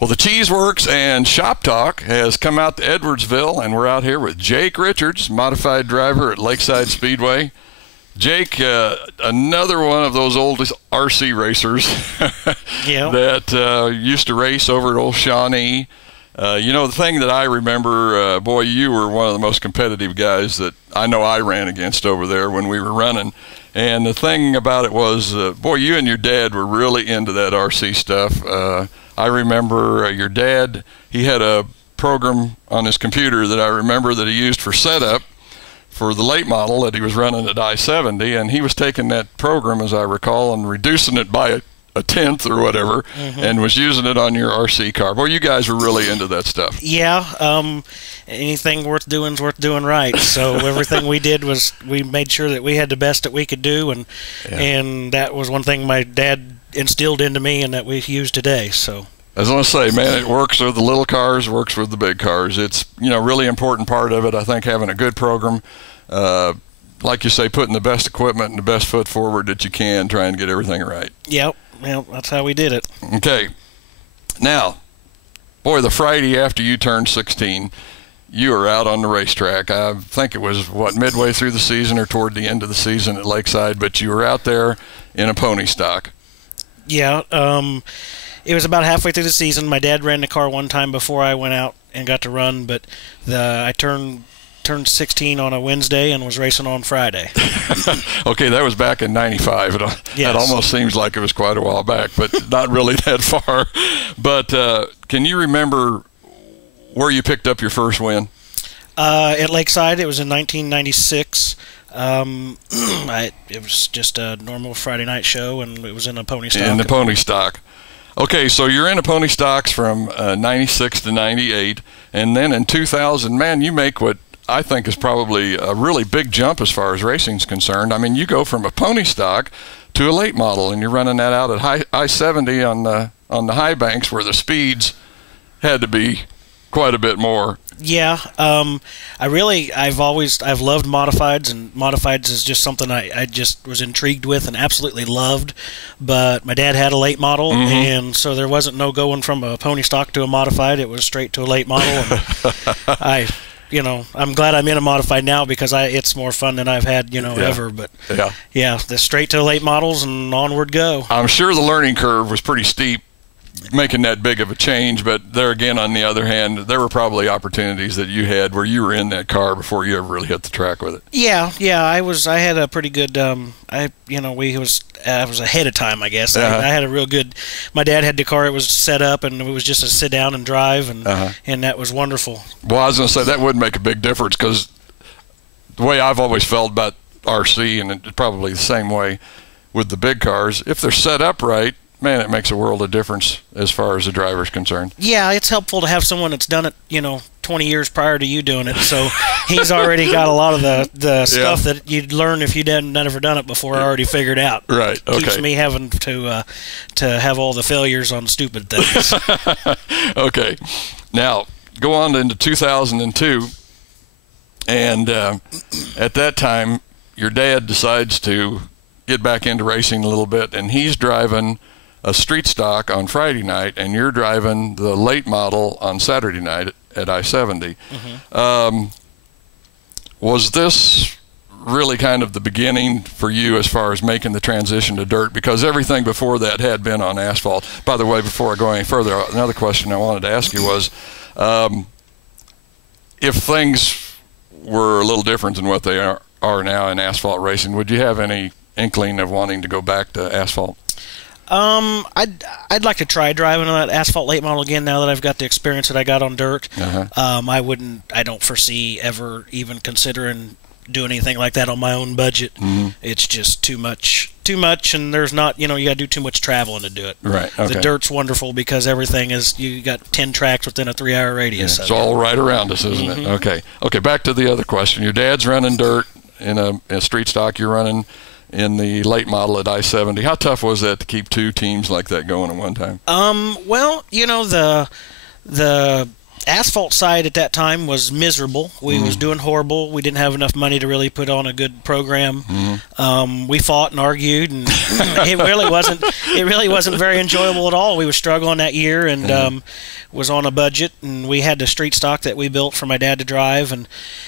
Well, the Cheese Works and Shop Talk has come out to Edwardsville, and we're out here with Jake Richards, modified driver at Lakeside Speedway. Jake, another one of those oldest RC racers that used to race over at Old Shawnee. The thing that I remember, boy, you were one of the most competitive guys that I know I ran against over there when we were running. And the thing about it was, boy, you and your dad were really into that RC stuff. I remember your dad, he had a program on his computer that I remember that he used for setup for the late model that he was running at I-70, and he was taking that program, as I recall, and reducing it by a tenth or whatever, and was using it on your RC car. Boy, you guys were really into that stuff. Yeah, anything worth doing is worth doing right. So everything we did was we made sure that we had the best that we could do, and that was one thing my dad instilled into me and that we use today. So I was going to say, man, it works with the little cars, works with the big cars. It's, really important part of it. I think having a good program, like you say, putting the best equipment and the best foot forward that you can, trying to get everything right. Yep. Well, that's how we did it. Okay. Now, boy, the Friday after you turned 16, you were out on the racetrack. I think it was, midway through the season or toward the end of the season at Lakeside, but you were out there in a pony stock. Yeah, it was about halfway through the season. My dad ran the car one time before I went out and got to run, but I turned 16 on a Wednesday and was racing on Friday. Okay, that was back in '95. That almost seems like it was quite a while back, but not really that far. But can you remember where you picked up your first win? At Lakeside, it was in 1996. It was just a normal Friday night show, and it was in a pony stock. In the pony stock. Okay, so you're in a pony stocks from 96 to 98, and then in 2000, man, you make what I think is probably a really big jump as far as racing's concerned. I mean, you go from a pony stock to a late model, and you're running that out at I-70 on the high banks where the speeds had to be quite a bit more. Yeah, I've loved modifieds, and modifieds is just something I just was intrigued with and absolutely loved. But my dad had a late model, and so there wasn't no going from a pony stock to a modified. It was straight to a late model. And I'm glad I'm in a modified now because it's more fun than I've had, ever. But the straight to late models and onward go. I'm sure the learning curve was pretty steep making that big of a change, but there again, on the other hand, there were probably opportunities that you had where you were in that car before you ever really hit the track with it. Yeah, I had a pretty good I was ahead of time, I guess. I had a real good, my dad had the car, it was set up, and it was just a sit down and drive, and that was wonderful. Well, I was going to say that would make a big difference, because the way I've always felt about RC, and it's probably the same way with the big cars, if they're set up right, man, it makes a world of difference as far as the driver's concerned. Yeah, it's helpful to have someone that's done it, 20 years prior to you doing it. So he's already got a lot of the stuff that you'd learn if you'd never done it before already figured out. Right, okay. Keeps me having to have all the failures on stupid things. Okay. Now, go on into 2002, and at that time, your dad decides to get back into racing a little bit, and he's driving a street stock on Friday night, and you're driving the late model on Saturday night at I-70. Was this really kind of the beginning for you as far as making the transition to dirt? Because everything before that had been on asphalt. By the way, before I go any further, another question I wanted to ask you was, if things were a little different than what they are now in asphalt racing, would you have any inkling of wanting to go back to asphalt? I'd like to try driving on that asphalt late model again now that I've got the experience that I got on dirt. I don't foresee ever even considering doing anything like that on my own budget. It's just too much, and there's not, you got to do too much traveling to do it. Right. Okay. The dirt's wonderful because everything is, you got 10 tracks within a 3-hour radius. It's all right around us, isn't it? Okay, back to the other question. Your dad's running dirt in a street stock, you're running in the late model at I-70. How tough was that to keep two teams like that going at one time? Well, the asphalt side at that time was miserable. We was doing horrible. We didn't have enough money to really put on a good program. We fought and argued, and it really wasn't very enjoyable at all. We were struggling that year, and was on a budget, and we had the street stock that we built for my dad to drive, and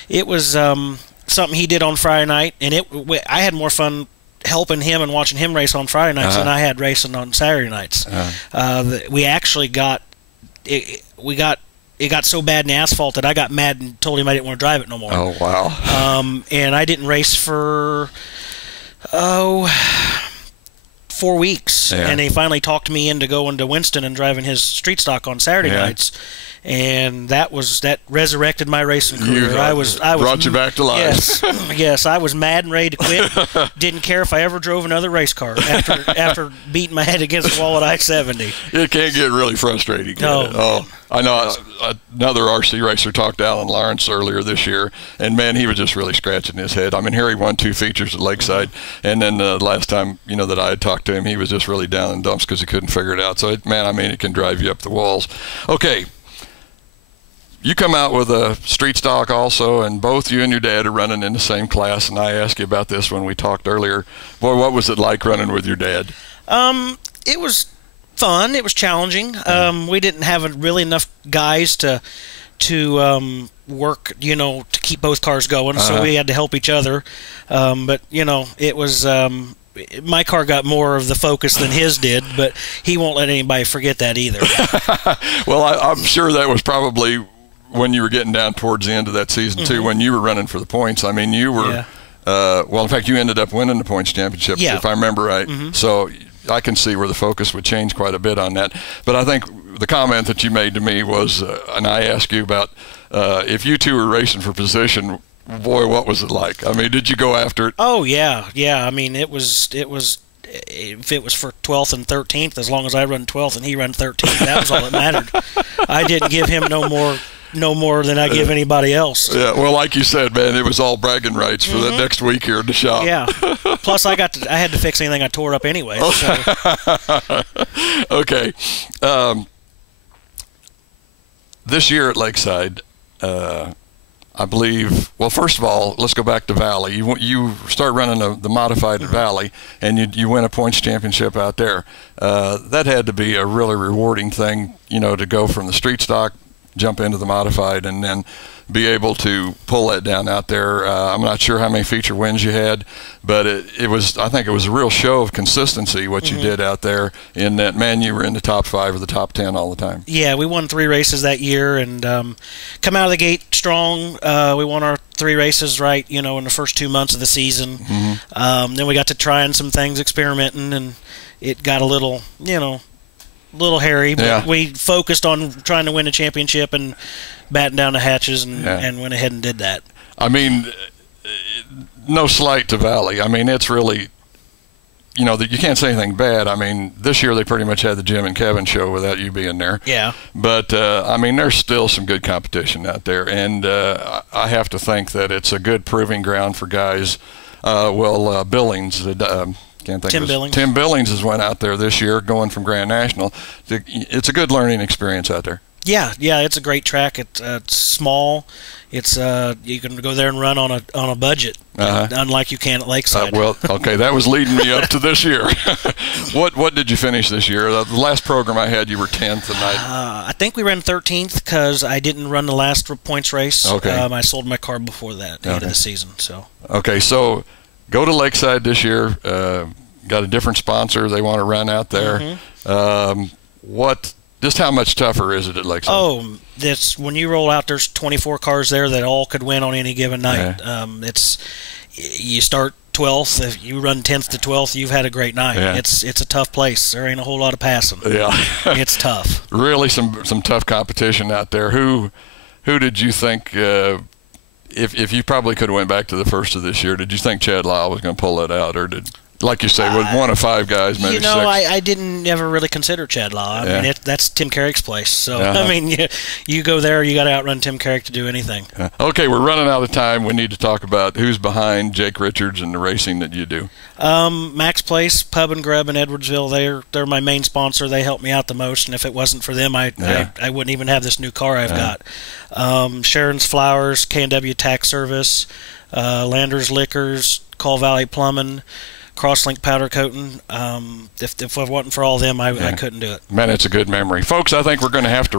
it was something he did on Friday night, and I had more fun helping him and watching him race on Friday nights than I had racing on Saturday nights. We actually got it got so bad in the asphalt that I got mad and told him I didn't want to drive it no more. Oh, wow. And I didn't race for 4 weeks, and he finally talked me into going to Winston and driving his street stock on Saturday nights, and that resurrected my racing career. I was brought you back to life. Yes, I was mad and ready to quit. Didn't care if I ever drove another race car after beating my head against the wall at I-70. It can get really frustrating. Oh, I know another RC racer talked to Alan Lawrence earlier this year, and man, he was just really scratching his head. I mean, here he won 2 features at Lakeside, and then the last time that I had talked to him, he was just really down in dumps because he couldn't figure it out. So, it can drive you up the walls. Okay. You come out with a street stock also, and both you and your dad are running in the same class, and I asked you about this when we talked earlier. Boy, what was it like running with your dad? It was fun. It was challenging. We didn't have really enough guys to work, to keep both cars going, so we had to help each other. But, it was... my car got more of the focus than his did, but he won't let anybody forget that either. Well, I'm sure that was probably when you were getting down towards the end of that season, too, when you were running for the points. I mean, you were, in fact, you ended up winning the points championship, if I remember right. So I can see where the focus would change quite a bit on that. But I think the comment that you made to me was, and I asked you about, if you two were racing for position, boy, what was it like? I mean, did you go after it? Oh, yeah. I mean, it was if it was for 12th and 13th, as long as I run 12th and he run 13th, that was all that mattered. I didn't give him no more than I give anybody else. Yeah, well, like you said, man, it was all bragging rights for the next week here in the shop. Yeah. Plus, I had to fix anything I tore up anyway. So. Okay. This year at Lakeside, I believe, well, first of all, let's go back to Valley. You start running the modified at Valley, and you win a points championship out there. That had to be a really rewarding thing, to go from the street stock, jump into the modified, and then be able to pull that down out there. I'm not sure how many feature wins you had, but I think it was a real show of consistency what you did out there, in that, man, you were in the top 5 or the top 10 all the time. Yeah, we won 3 races that year, and come out of the gate strong. We won our 3 races right, in the first 2 months of the season. Then we got to trying some things, experimenting, and it got a little, little hairy, but we focused on trying to win a championship and batting down the hatches, and went ahead and did that. I mean, no slight to Valley. I mean, it's really, you can't say anything bad. I mean, this year they pretty much had the Jim and Kevin show without you being there. Yeah. But, I mean, there's still some good competition out there, and I have to think that it's a good proving ground for guys. Billings, can't think Tim Billings has went out there this year, going from Grand National. It's a good learning experience out there. Yeah, it's a great track. It's small. It's you can go there and run on a budget, unlike you can at Lakeside. Okay, that was leading me up to this year. What did you finish this year? The last program I had, you were 10th, and I think we ran 13th because I didn't run the last points race. Okay, I sold my car before that end of the season. So so go to Lakeside this year. Got a different sponsor. They want to run out there. Just how much tougher is it at Lakeside? Oh, when you roll out, there's 24 cars there that all could win on any given night. You start 12th. If you run 10th to 12th, you've had a great night. It's a tough place. There ain't a whole lot of passing. Yeah, it's tough. Really, some tough competition out there. Who did you think? If you probably could have went back to the first of this year, did you think Chad Lyle was going to pull that out, or did? like you say, with one of 5 guys, maybe you know, 6. I didn't ever really consider Chad Law. I mean, that's Tim Carrick's place. So, I mean, you go there, you got to outrun Tim Carrick to do anything. Okay, we're running out of time. We need to talk about who's behind Jake Richards and the racing that you do. Max Place Pub and Grub in Edwardsville. They're my main sponsor. They help me out the most, and if it wasn't for them, I wouldn't even have this new car I've got. Sharon's Flowers, K&W Tax Service, Landers Liquors, Call Valley Plumbing, Crosslink Powder Coating. If it wasn't for all of them, I couldn't do it. Man, it's a good memory. Folks, I think we're going to have to wrap